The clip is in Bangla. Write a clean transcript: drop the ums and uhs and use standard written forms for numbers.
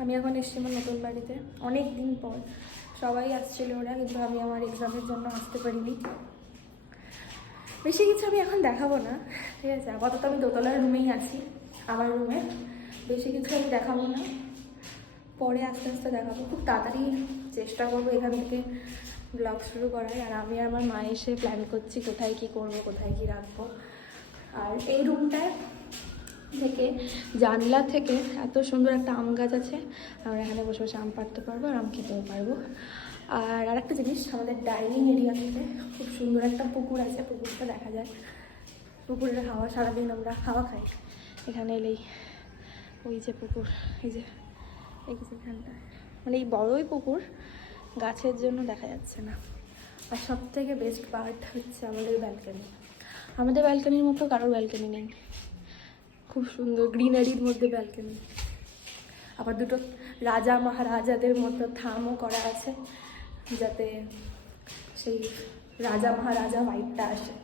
আমি এখন এসেছি আমার নতুন বাড়িতে অনেক দিন পর। সবাই আসছিল ওরা, কিন্তু আমি আমার এক্সামের জন্য আসতে পারিনি। বেশি কিছু আমি এখন দেখাবো না, ঠিক আছে? আপাতত আমি দোতলার রুমেই আছি, আমার রুমে। বেশি কিছু আমি দেখাবো না, পরে আস্তে আস্তে দেখাবো। খুব তাড়াতাড়ি চেষ্টা করবো এখান থেকে ব্লগ শুরু করার। আর আমি আর আমার মা এসে প্ল্যান করছি কোথায় কী করবো, কোথায় কী রাখবো। আর এই রুমটায় থেকে, জানলা থেকে এত সুন্দর একটা আম গাছ আছে। আমরা এখানে বসে বসে আম পাড়তে পারবো আর আম খেতেও পারবো। আর আরেকটা জিনিস, আমাদের ডাইনিং এরিয়া থেকে খুব সুন্দর একটা পুকুর আছে, পুকুরটা দেখা যায়। পুকুরের হাওয়া, সারাদিন আমরা হাওয়া খাই এখানে এলেই। ওই যে পুকুর, এই যে এখানটা, মানে এই বড়ই পুকুর, গাছের জন্য দেখা যাচ্ছে না। আর সব থেকে বেস্ট পার্ট হচ্ছে আমাদের ব্যালকনি। আমাদের ব্যালকনির মতো কারোর ব্যালকনি নেই। খুব সুন্দর গ্রিনারির মধ্যে ব্যালকনি। আবার দুটো রাজা মহারাজাদের মতো থামও করা আছে, যাতে সেই রাজা মহারাজা ভাইবটা আসে।